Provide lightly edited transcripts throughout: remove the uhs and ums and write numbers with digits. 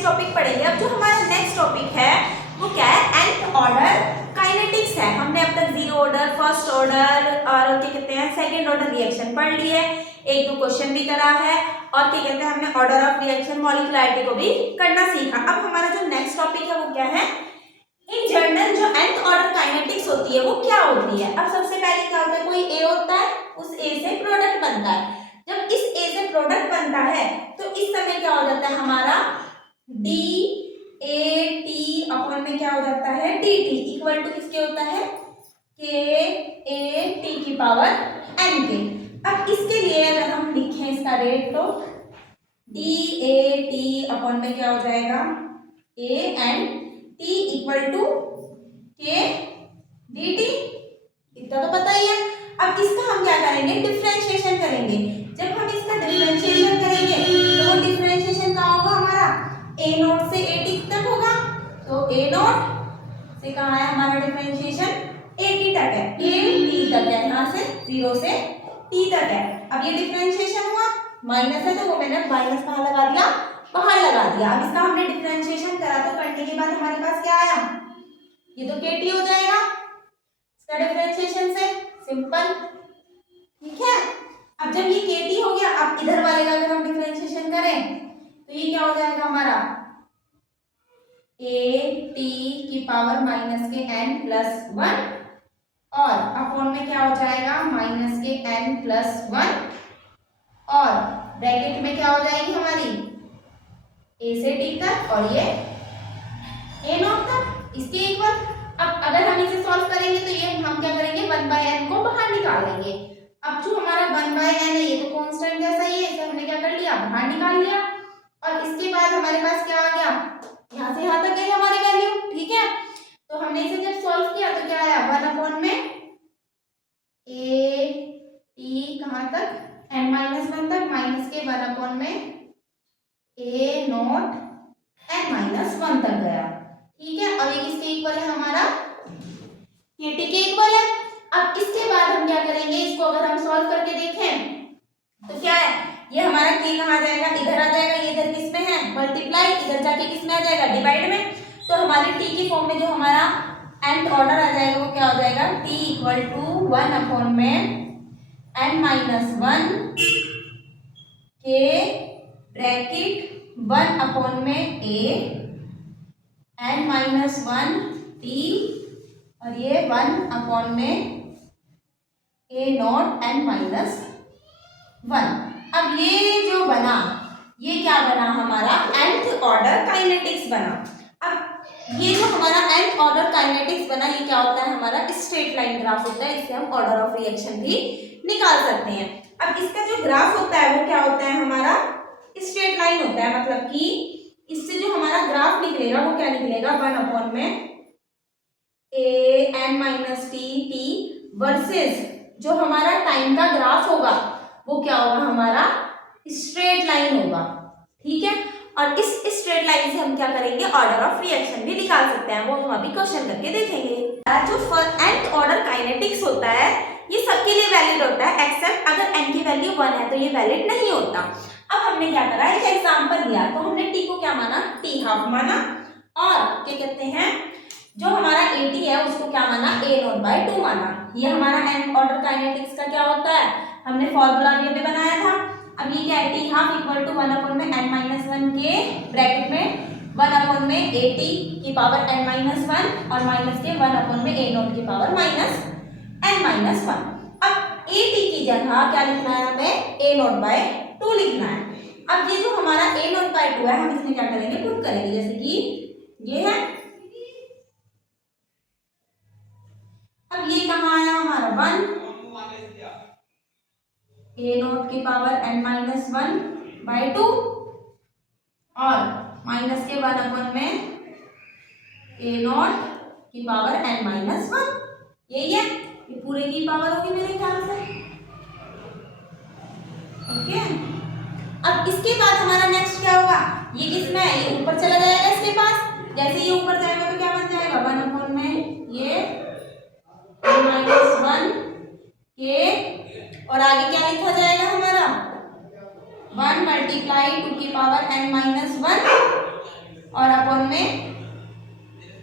Next topic पढ़ेंगे। अब जो हमारा नेक्स्ट टॉपिक है वो क्या है, nth ऑर्डर काइनेटिक्स है। हमने अब तक जीरो ऑर्डर, फर्स्ट ऑर्डर और क्या कहते हैं सेकंड ऑर्डर रिएक्शन पढ़ ली है, एक दो क्वेश्चन भी करा है और क्या कहते हैं हमने ऑर्डर ऑफ रिएक्शन मॉलिक्युलरिटी को भी करना सीखा। अब हमारा जो नेक्स्ट टॉपिक है वो क्या है, इन जनरल जो nth ऑर्डर काइनेटिक्स होती है वो क्या होती है। अब सबसे पहले क्या होता है, कोई ए होता है, उस ए से प्रोडक्ट बनता है। जब इस ए से प्रोडक्ट बनता है तो इस समय क्या हो जाता है हमारा डी ए टी अपॉन में क्या हो जाता है डी टी इक्वल टू किसके होता है, के ए टी की पावर एन के। अब इसके लिए अगर हम लिखें इसका रेट तो डी ए टी अपॉन में क्या हो जाएगा A N T equal to के डी टी, इतना तो पता ही है। अब इसका हम क्या करेंगे, डिफरेंशिएशन करेंगे। जब हम इसका डिफरेंशिएशन करेंगे तो वो डिफरेंशिएशन का होगा हमारा ए नॉट से ए टी तक होगा। तो ए नॉट से कहाँ है हमारा डिफरेंशिएशन, ए टी तक है, ए टी तक है, यहाँ से 0 से टी तक है। अब ये डिफरेंशिएशन हुआ, माइनस है तो वो मैंने माइनस कहाँ लगा दिया, बाहर लगा दिया। अब इसका हमने डिफरेंशिएशन करा तो करने के बाद हमारे पास क्या आया, ये तो के टी हो जाएगा इसका डिफरेंशिएशन से, सिंपल, ठीक है। अब जब ये के टी हो गया, अब इधर वाले का अगर हम डिफरेंशिएशन करें तो ये क्या हो जाएगा हमारा ए टी की पावर माइनस के एन प्लस 1 और अपॉन में क्या हो जाएगा माइनस के एन प्लस 1 और ब्रैकेट में क्या हो जाएगी हमारी ए से टी तक और ये ए नॉट तक, इसके इक्वल। अब अगर हम इसे सॉल्व करेंगे तो ये हम क्या करेंगे 1/n को बाहर निकाल लेंगे। अब जो हमारा 1/n है ये तो कांस्टेंट जैसा ही है, इसे हमने क्या कर लिया बाहर निकाल लिया और इसके बाद हमारे पास क्या आ गया, यहाँ से यहाँ तक गई हमारी वैल्यू, ठीक है। तो हमने इसे जब सॉल्व किया तो क्या आया 1/में ए टी कहाँ तक n-1 तक माइनस के 1/में ए नॉट n-1 तक गया, ठीक है। और ये किसके इक्वल है हमारा के टी के इक्वल है। अब इसके बाद हम क्या करेंगे, इसको अगर हम सॉल्व करके देखें तो क्या है, ये हमारा के कहाँ जाएगा, इधर आ जाएगा, ये इधर किस में है मल्टीप्लाई, इधर जाके किस में आ जाएगा डिवाइड में। तो हमारे टी की फॉर्म में जो हमारा nth ऑर्डर आ जाएगा वो क्या हो जाएगा t इक्वल टू 1/n-1 के ब्रैकेट 1/a n-1 t और ये 1/a नॉट n-1। अब ये जो बना ये क्या बना हमारा nth ऑर्डर काइनेटिक्स बना। अब ये जो हमारा nth ऑर्डर काइनेटिक्स बना ये क्या होता है हमारा स्ट्रेट लाइन ग्राफ होता है, इससे हम ऑर्डर ऑफ रिएक्शन भी निकाल सकते हैं। अब इसका जो ग्राफ होता है वो क्या होता है हमारा स्ट्रेट लाइन होता है, मतलब कि इससे जो हमारा ग्राफ निकलेगा वो क्या निकलेगा 1/में ए n-t t वर्सेस जो हमारा टाइम का ग्राफ होगा वो क्या होगा हमारा स्ट्रेट लाइन होगा, ठीक है। और इस स्ट्रेट लाइन से हम क्या करेंगे ऑर्डर ऑफ रिएक्शन भी निकाल सकते हैं, वो हम अभी क्वेश्चन करके देखेंगे। जो nth ऑर्डर काइनेटिक्स होता है ये सबके लिए वैलिड होता है एक्सेप्ट अगर n की वैल्यू 1 है तो ये वैलिड नहीं होता। अब हमने क्या करा, एक एग्जांपल लिया तो हमने t को क्या माना t हाफ माना और क्या कहते हैं जो हमारा AT है उसको क्या माना a0/2 माना। ये हमारा nth ऑर्डर काइनेटिक्स का क्या होता है, हमने फॉर्मूला भी अभी बनाया था। अब ये क्या है t half equal to 1/n-1 के ब्रैकेट में 1/में AT की पावर n-1 और माइनस के 1/में a0 की पावर -n-1। अब AT की जगह क्या लिखना है हमें a0/2 लिखना है। अब ये जो हमारा a0/2 है हम इसमें क्या करेंगे पुट करेंगे, जैसे कि ये है। अब ये कहाँ आया हमारा 1 a0 की पावर n-1/2 और माइनस के 1/में a0 की पावर n-1, यही है, ये पूरे की पावर होगी मेरे ख्याल से, ओके। अब इसके बाद हमारा नेक्स्ट क्या होगा, ये किसमें है ये ऊपर चला जाएगा इसके पास, जैसे ये ऊपर जाएगा तो क्या बन जाएगा 1/में ये n-1 के और आगे क्या लिखा जाएगा हमारा 1 × 2 की पावर n-1 और अपॉन में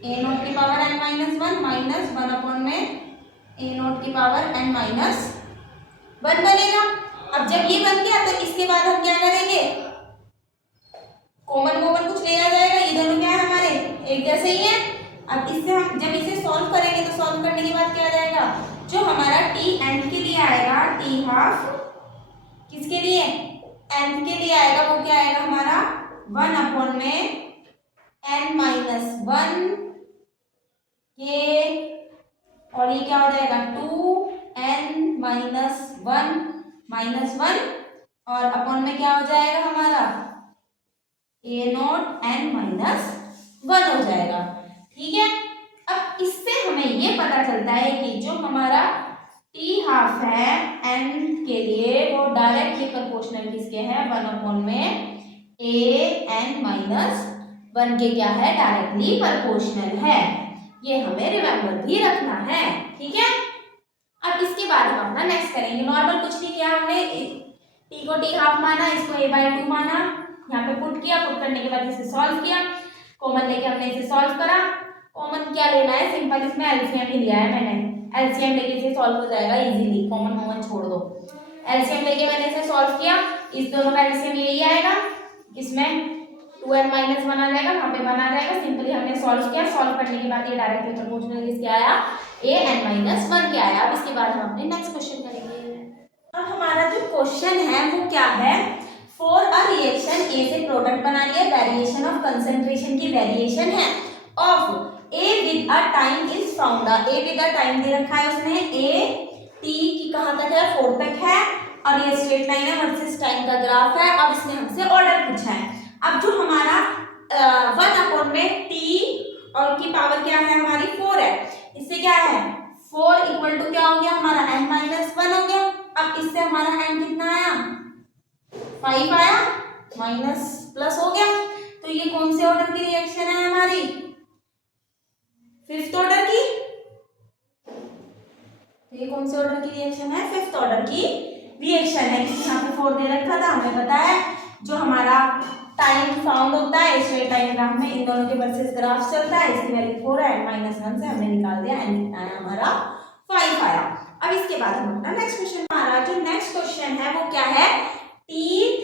ए नॉट की power n minus one minus one upon में ए नॉट की पावर n माइनस वन बनेगा। अब जब ये बन गया तो इसके बाद हम क्या करेंगे, कॉमन कुछ लिया जाएगा, ये दोनों क्या है हमारे एक जैसे ही है। अब इससे हम जब इसे सॉल्व करेंगे तो सॉल्व करने के बाद क्या आ जाएगा, जो हमारा t nth के लिए आएगा, t हाफ किसके लिए nth के लिए आएगा, वो क्या आएगा हमारा वन अपॉन में n माइनस वन के, और ये क्या हो जाएगा टू n माइनस वन और अपॉन में क्या हो जाएगा हमारा A not n minus one हो जाएगा। ठीक है, अब इससे हमें ये पता चलता है कि जो हमारा t हाफ है n के लिए वो डायरेक्टली प्रोपोर्शनल किसके है, वन अपॉन में ए n माइनस वन के क्या है, डायरेक्टली प्रोपोर्शनल है। ये हमें रिमेम्बर भी रखना है। ठीक है, अब इसके बाद हम अपना नेक्स्ट करेंगे। नॉर्मल कुछ नहीं किया हमने, t को t हाफ माना, इसको a/2 माना, यहाँ पे पुट किया, पुट करने के बाद इसे सॉल्व किया, कॉमन लेके हमने इसे सॉल्व करा। कॉमन क्या लेना है, सिंपल इसमें एलसीएम ही लिया है मैंने, एलसीएम लेके इसे सॉल्व हो जाएगा इजीली, कॉमन छोड़ दो। एलसीएम लेके मैंने इसे सॉल्व किया, इस दोनों का एलसीएम यही आएगा, इसमें 2n माइनस वन आ जाएगा, वहाँ पे वन आ जाएगा। सिंपली हमने सॉल्व किया, सॉल्व करने के बाद ये डायरेक्टली प्रोपोर्शनल किसके आया, a n माइनस वन के आया। अब इसके बाद हम अपने नेक्स्ट क्वेश्चन करेंगे। अब हमारा जो क्वेश्चन है वो क्या है, फॉर अ रिएक्शन ए से प्रोडक्ट बना लिया, वेरिएशन ऑफ कंसंट्रेशन की वेरिएशन है of a with a time is found. A with a time दे रखा है उसने, ए टी की कहाँ तक है, 4 तक है, और ये स्ट्रेट लाइन है वर्सेस टाइम का ग्राफ है। अब इसने हमसे ऑर्डर पूछा है। अब जो हमारा वन अपॉन में टी और की पावर क्या है हमारी 4 है, इससे क्या है 4 इक्वल टू क्या हो गया हमारा n माइनस वन हो गया। अब इससे हमारा n कितना आया 5 आया, माइनस प्लस हो गया। तो ये कौन से ऑर्डर की रिएक्शन है हमारी, फिफ्थ ऑर्डर की। ये कौन से ऑर्डर की रिएक्शन है, फिफ्थ ऑर्डर की रिएक्शन है, क्योंकि यहाँ पे 4 दे रखा था, हमें पता है जो हमारा टाइम फाउंड होता है स्ट्रेट लाइन ग्राफ में, इन दोनों के वर्सेस ग्राफ चलता है, इसकी वैल्यू 4 है, माइनस वन से हमने निकाल दिया, एन कितना आया हमारा 5 आया। अब इसके बाद हम अपना नेक्स्ट क्वेश्चन, हमारा जो नेक्स्ट क्वेश्चन है वो क्या है, t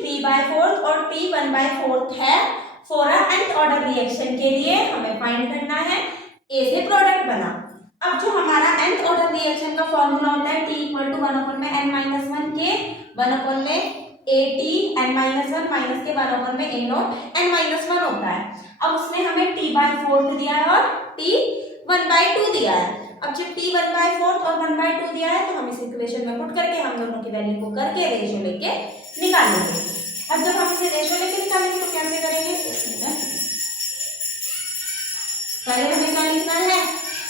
3/4 और t 1/4 है for a nth order reaction के लिए हमें फाइंड करना है, ए से प्रोडक्ट बना। अब जो हमारा nth ऑर्डर रिएक्शन का फॉर्मूला होता है t इक्वल टू 1 अपॉन में n माइनस वन के 1 अपॉन में A T n minus one minus के 1 अपॉन में A not n minus one होता है। अब उसने हमें t/4 दिया है और t 1/2 दिया है। अब जब t 1/4 और 1/2 दिया है तो हम इस इक्वेशन में पुट करके हम दोनों की वैल्यू को करके रेशियो लेके निकालेंगे। अब जब हम इसे रेशियो लेके निकालेंगे तो कैसे करेंगे, पहले हमें क्या लिखना है,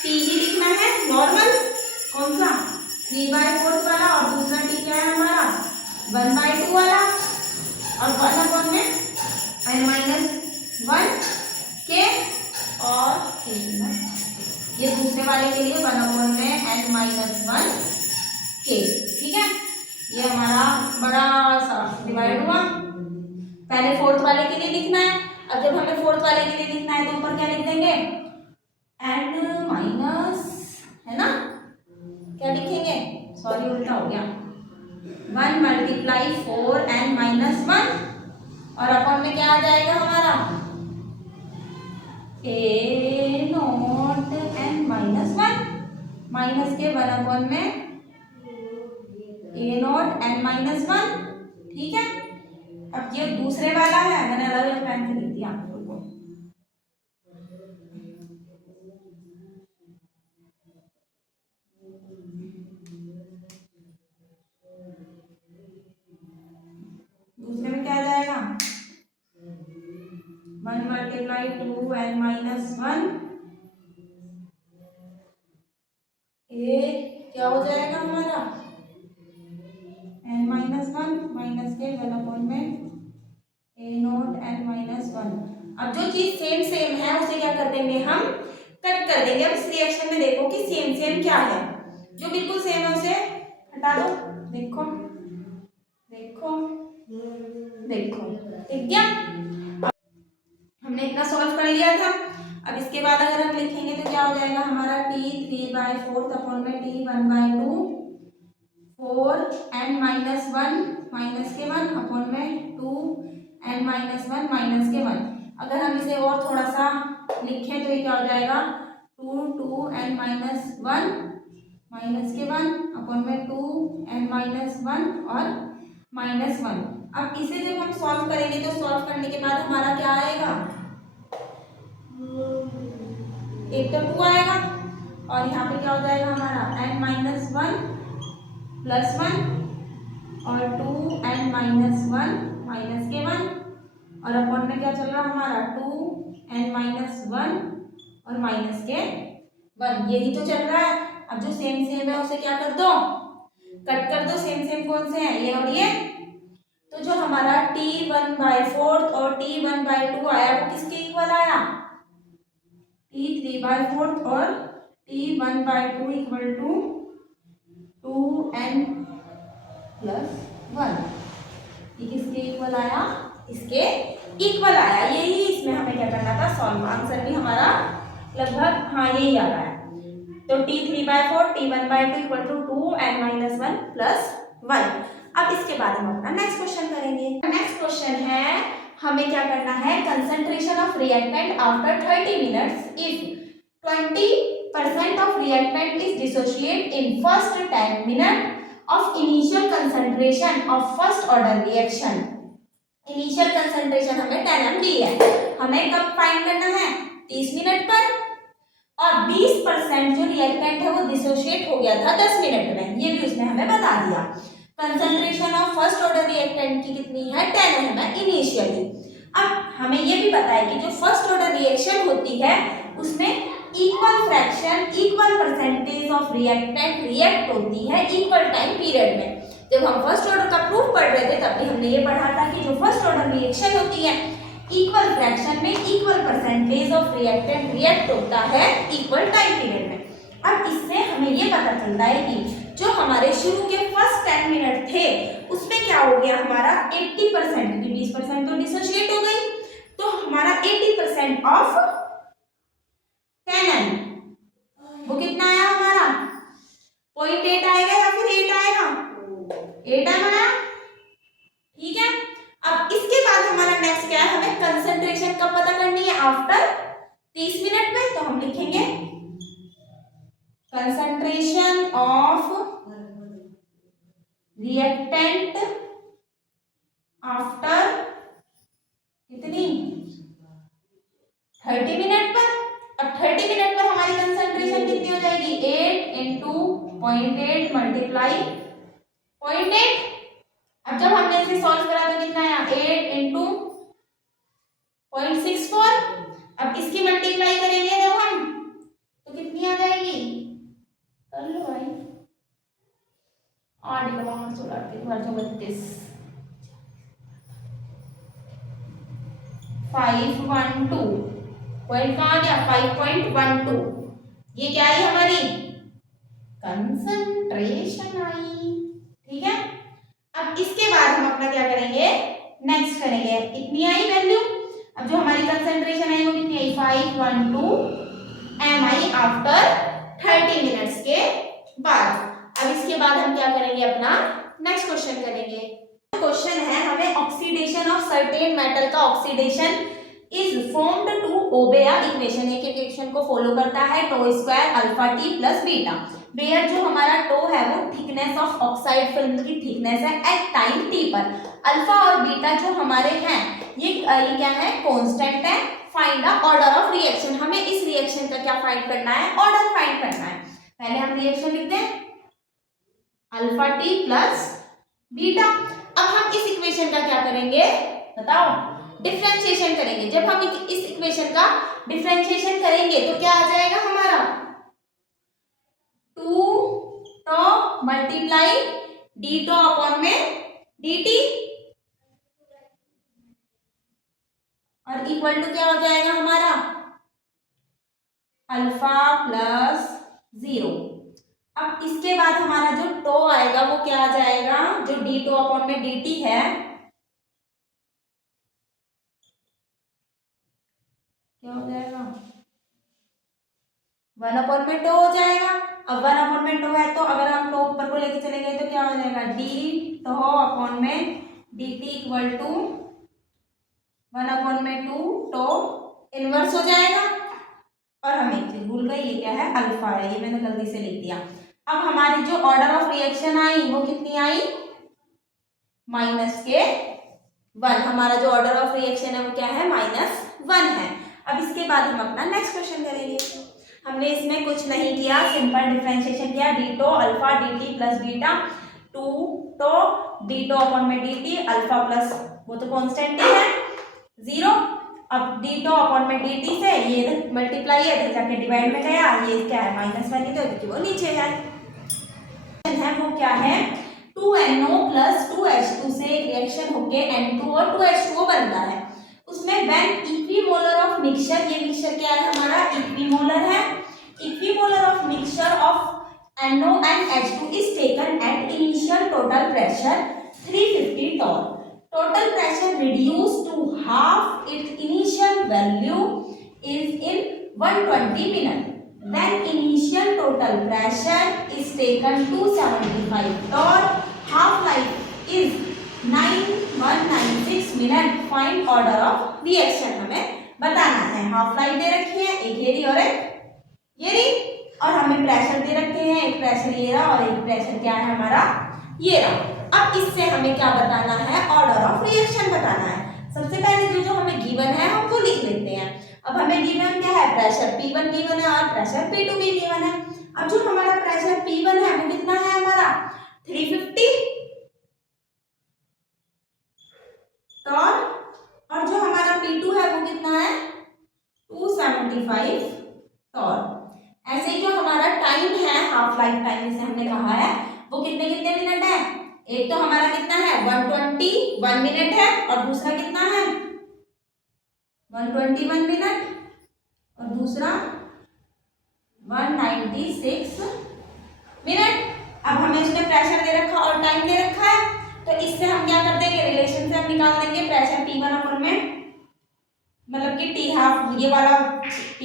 t ही लिखना है नॉर्मल, कौन सा 3/4 वाला, और दूसरा t क्या है हमारा 1/2 वाला, और 1 अपॉन में n माइनस वन के, और ये दूसरे वाले के लिए 1 अपॉन में n माइनस वन के। ठीक है, ये हमारा बड़ा सा डिवाइड हुआ। पहले फोर्थ वाले के लिए लिखना है, अब जब हमें फोर्थ वाले के लिए लिखना है तो ऊपर क्या लिख देंगे n माइनस, है ना, क्या लिखेंगे, सॉरी उल्टा हो गया, 1 मल्टीप्लाई 4n माइनस वन, और अपॉन में क्या आ जाएगा हमारा A not n minus one, minus के 1 अपॉन में A not n minus one. ठीक है, अब ये दूसरे वाला है, मैंने अलग अलग पेन से लिख दिया आप लोगों को। दूसरे में क्या आ जाएगा 1 मल्टीप्लाई 2n माइनस वन, ए क्या हो जाएगा हमारा n माइनस वन माइनस के 1 अपॉन में A not n minus one. अब जो चीज सेम है उसे क्या कर देंगे हम कट कर देंगे। अब इस रिएक्शन में देखो कि सेम क्या है, जो बिल्कुल सेम है उसे हटा दो, देखो देखो देखो, ठीक है। हमने इतना सॉल्व कर लिया था। अब इसके बाद अगर हम लिखेंगे तो क्या हो जाएगा हमारा t3/4 अपॉन में t1/2 4n माइनस 1 माइनस के 1 अपॉन में 2n माइनस 1 माइनस के 1। अगर हम इसे और थोड़ा सा लिखें तो ये क्या हो जाएगा 2n माइनस 1 माइनस के 1 अपॉन में 2n माइनस 1 और माइनस 1। अब इसे जब हम सॉल्व करेंगे तो सॉल्व करने के बाद हमारा क्या आएगा, एक तो 2 आएगा और यहाँ पे क्या हो जाएगा हमारा n माइनस 1 प्लस 1 और 2n माइनस 1 माइनस के 1 और अपॉन में क्या चल रहा है हमारा 2n माइनस 1 और माइनस के 1। यही तो चल रहा है। अब जो सेम सेम है उसे क्या कर दो, कट कर दो। सेम सेम कौन से हैं, ये और ये। तो जो हमारा t1/4 और t1/2 आया वो किसके इक्वल आया, t3/4 और t1/2 equal to 2n plus 1। ये किसके इक्वल आया, इसके इक्वल आया। यही इसमें हमें क्या करना था, सॉल्व। आंसर भी हमारा लगभग हाँ यही आ रहा है। तो t3/4 t1/2 equal to 2n minus 1 plus 1। अब इसके बाद हम अपना नेक्स्ट क्वेश्चन करेंगे। नेक्स्ट क्वेश्चन है हमें क्या करना है, concentration of reactant after 30 minutes if 20% of reactant is dissociate in first 10 minute of initial concentration of first order reaction. Initial concentration हमें 10 m दी है, हमें कब फाइंड करना है, 30 मिनट पर। और 20% जो रिएक्टेंट है वो डिसोशिएट हो गया था 10 मिनट में, ये भी उसने हमें बता दिया। Concentration of first order reactant की कितनी है, 10 है इनिशियली। अब हमें ये भी पता है कि जो फर्स्ट ऑर्डर रिएक्शन होती है उसमें equal fraction equal percentage of reactant react होती है इक्वल टाइम पीरियड में। जब हम फर्स्ट ऑर्डर का प्रूफ पढ़ रहे थे तब भी हमने ये पढ़ा था कि जो फर्स्ट ऑर्डर रिएक्शन होती है इक्वल फ्रैक्शन में equal percentage of reactant react होता है इक्वल टाइम पीरियड में। अब इससे हमें ये पता चलता है कि जो हमारे शुरू के फर्स्ट 10 मिनट थे उसमें क्या हो गया हमारा 80%, 20% तो डिसोशिएट हो गई, तो हमारा 80% ऑफ 10n वो कितना आया हमारा 0.8 आएगा या फिर 8 आएगा, 8 आया। ठीक है। अब इसके बाद हमारा नेक्स्ट क्या है, हमें कंसंट्रेशन कब पता करनी है, आफ्टर 30 मिनट में। तो हम लिखेंगे कंसंट्रेशन ऑफ रिएक्टेंट आफ्टर कितनी 30 मिनट पर। अब 30 मिनट पर हमारी कंसंट्रेशन कितनी हो जाएगी, 8 इंटू 0.8 मल्टीप्लाई 0.8। अब जब हमने इसे सॉल्व करा तो कितना आया, 8 इंटू 0.64। अब इसकी मल्टीप्लाई करेंगे जब हम तो कितनी आ जाएगी, कर लो भाई, 8 × 16 के 32 512 पॉइंट कहाँ गया 5.12। ये क्या आई हमारी कंसंट्रेशन आई। ठीक है। अब इसके बाद हम अपना क्या करेंगे, नेक्स्ट करेंगे, इतनी आई वैल्यू। अब जो हमारी कंसंट्रेशन आई वो कितनी आई 512 mi आफ्टर 30 मिनट्स के बाद। अब इसके बाद हम क्या करेंगे, अपना नेक्स्ट क्वेश्चन करेंगे। क्वेश्चन है हमें ऑक्सीडेशन ऑफ सर्टेन मेटल का oxidation is formed to obey a equation. एक इक्वेशन को फॉलो करता है टो square alpha t plus beta, where जो हमारा टो है वो थिकनेस ऑफ ऑक्साइड फिल्म की थिकनेस है एट टाइम टी पर। अल्फा और बीटा जो हमारे हैं ये क्या है, कांस्टेंट है। Find the order of reaction, हमें इस रिएक्शन का क्या फाइंड करना है, ऑर्डर फाइंड करना है। पहले हम रिएक्शन लिखते हैं अल्फा टी प्लस बीटा। अब हम इस इक्वेशन का क्या करेंगे बताओ, डिफरेंशिएशन करेंगे। जब हम इस इक्वेशन का डिफरेंशिएशन करेंगे तो क्या आ जाएगा हमारा 2 टो मल्टीप्लाई डी टो अपॉन में dt और इक्वल टू क्या हो जाएगा हमारा अल्फा प्लस 0। अब इसके बाद हमारा जो टो आएगा वो क्या आ जाएगा, जो डी टो अपॉन में dt है क्या हो जाएगा, 1/2 हो जाएगा। अब 1/2 है तो अगर हम टो ऊपर को लेके चले गए तो क्या हो जाएगा, डी तो अपॉन में डी टी इक्वल टू 1/2 तो इनवर्स हो जाएगा। और हम एक चीज भूल गए, ये क्या है, अल्फा है, ये मैंने गलती से लिख दिया। अब हमारी जो ऑर्डर ऑफ रिएक्शन आई वो कितनी आई, -1। हमारा जो ऑर्डर ऑफ रिएक्शन है वो क्या है, -1 है। अब इसके बाद हम अपना नेक्स्ट क्वेश्चन करेंगे। हमने इसमें कुछ नहीं किया, सिंपल डिफरेंशिएशन किया, डी टो alpha d t plus beta 2 तो डी टो अपॉन में डी टी अल्फा प्लस वो तो कांस्टेंट ही है 0। अब डी टो अपॉन में डी टी से ये मल्टीप्लाई है तो जाके डिवाइड में गया, ये क्या है -1 ही तो क्योंकि वो नीचे है वो क्या है 2NO प्लस 2H2 से रिएक्शन होके N2 और 2H2O बनता है। उसमें व्हेन इक्विमोलर ऑफ मिक्सचर, ये मिक्सचर क्या है हमारा, इक्विमोलर है। Equimolar of mixture of NO and H2 is taken at initial total pressure 350 torr. Total pressure reduced to half its initial value is in 120 minutes. Then initial total pressure is taken to 75 torr. Half life is 9196 minutes. Find order of reaction हमें बताना है। Half life दे रखी है, एक ये रही और एक ये रही, और हमें प्रेशर दे रखे हैं, एक प्रेशर ये रहा और एक प्रेशर क्या है हमारा ये रहा। अब इससे हमें क्या बताना है, ऑर्डर ऑफ रिएक्शन बताना है। सबसे पहले जो हमें गिवन है हम वो लिख लेते हैं। अब हमें गिवन क्या है, प्रेशर P1 गिवन है और प्रेशर P2 भी गिवन है। अब जो हमारा प्रेशर P1 है वो कितना है हमारा 350 टॉर, और जो हमारा P2 है वो कितना है 275 टॉर। ऐसे ही जो हमारा टाइम है, हाफ लाइफ टाइम जिसे हमने कहा है वो कितने कितने मिनट है, एक तो हमारा कितना है 121 मिनट है और दूसरा कितना है 121 मिनट और दूसरा 196 मिनट। अब हमें इसमें प्रेशर दे रखा और टाइम दे रखा है तो इससे हम क्या कर देंगे, रिलेशन से हम निकाल देंगे प्रेशर P1 अपन में, मतलब कि T हाफ ये वाला T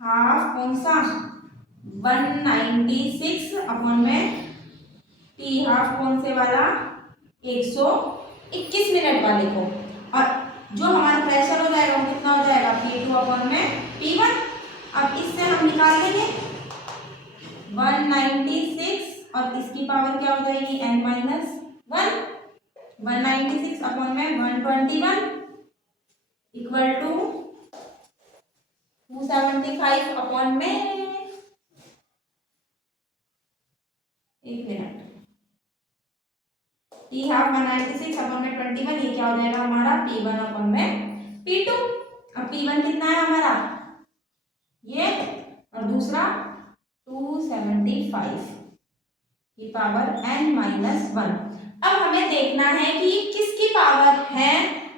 हाफ कौन सा 196 अपॉन में T हाफ कौन से वाला 121 मिनट वाले को, और जो हमारा प्रेशर हो जाएगा वो कितना हो जाएगा P2 अपॉन में P1। अब इससे हम निकाल देंगे 196 और इसकी पावर क्या हो जाएगी n-1, 196 अपॉन में 121 इक्वल टू 275 अपॉन में, एक मिनट, T हाफ 196 अपॉन में 21, ये क्या हो जाएगा हमारा P1 अपॉन में P2। अब P1 कितना है हमारा ये और दूसरा 275 की पावर n-1। अब हमें देखना है कि किसकी पावर है,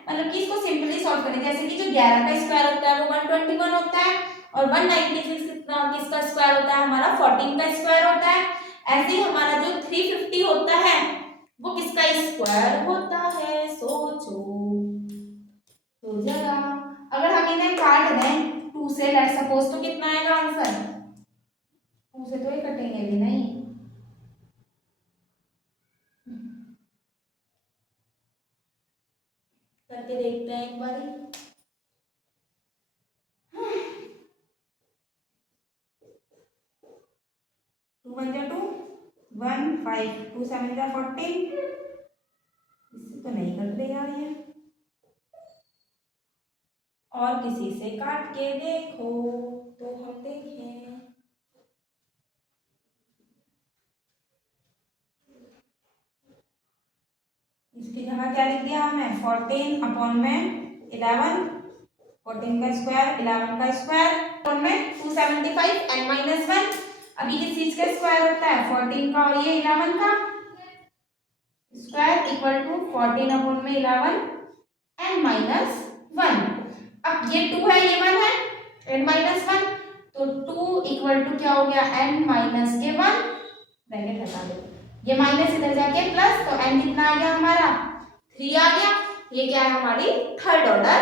मतलब कि इसको सिंपली सॉल्व करें। जैसे कि जो 11 का स्क्वायर होता है वो 121 होता है और 196 किसका स्क्वायर होता है हमारा 14 का स्क्वायर होता है। ऐसे ही हमारा जो 350 होता है वो किसका स्क्वायर होता है, सोचो तो जरा। अगर हम इन्हें काट दें 2 से, लेट्स सपोज, तो कितना आएगा आंसर, 2 से तो ये कटेंगे भी नहीं, करके देखते हैं एक बार। 2 1 जा 2 1 5 2 7 जा 14, इससे तो नहीं कट रही यार ये, और किसी से काट के देखो तो हम देखें। इसकी जगह क्या लिख दिया हमने 14 अपॉन में 11, 14 का स्क्वायर 11 का स्क्वायर अपॉन में 275 n-1। अभी किस चीज का स्क्वायर होता है 14 का और ये 11 का स्क्वायर इक्वल टू 14 अपॉन में 11 n-1। अब ये 2 है ये 1 है n-1, तो 2 इक्वल टू क्या हो गया n-1 ब्रैकेट हटा दो, ये माइनस इधर जाके प्लस, तो n कितना आ गया हमारा 3 आ गया। ये क्या है हमारी थर्ड ऑर्डर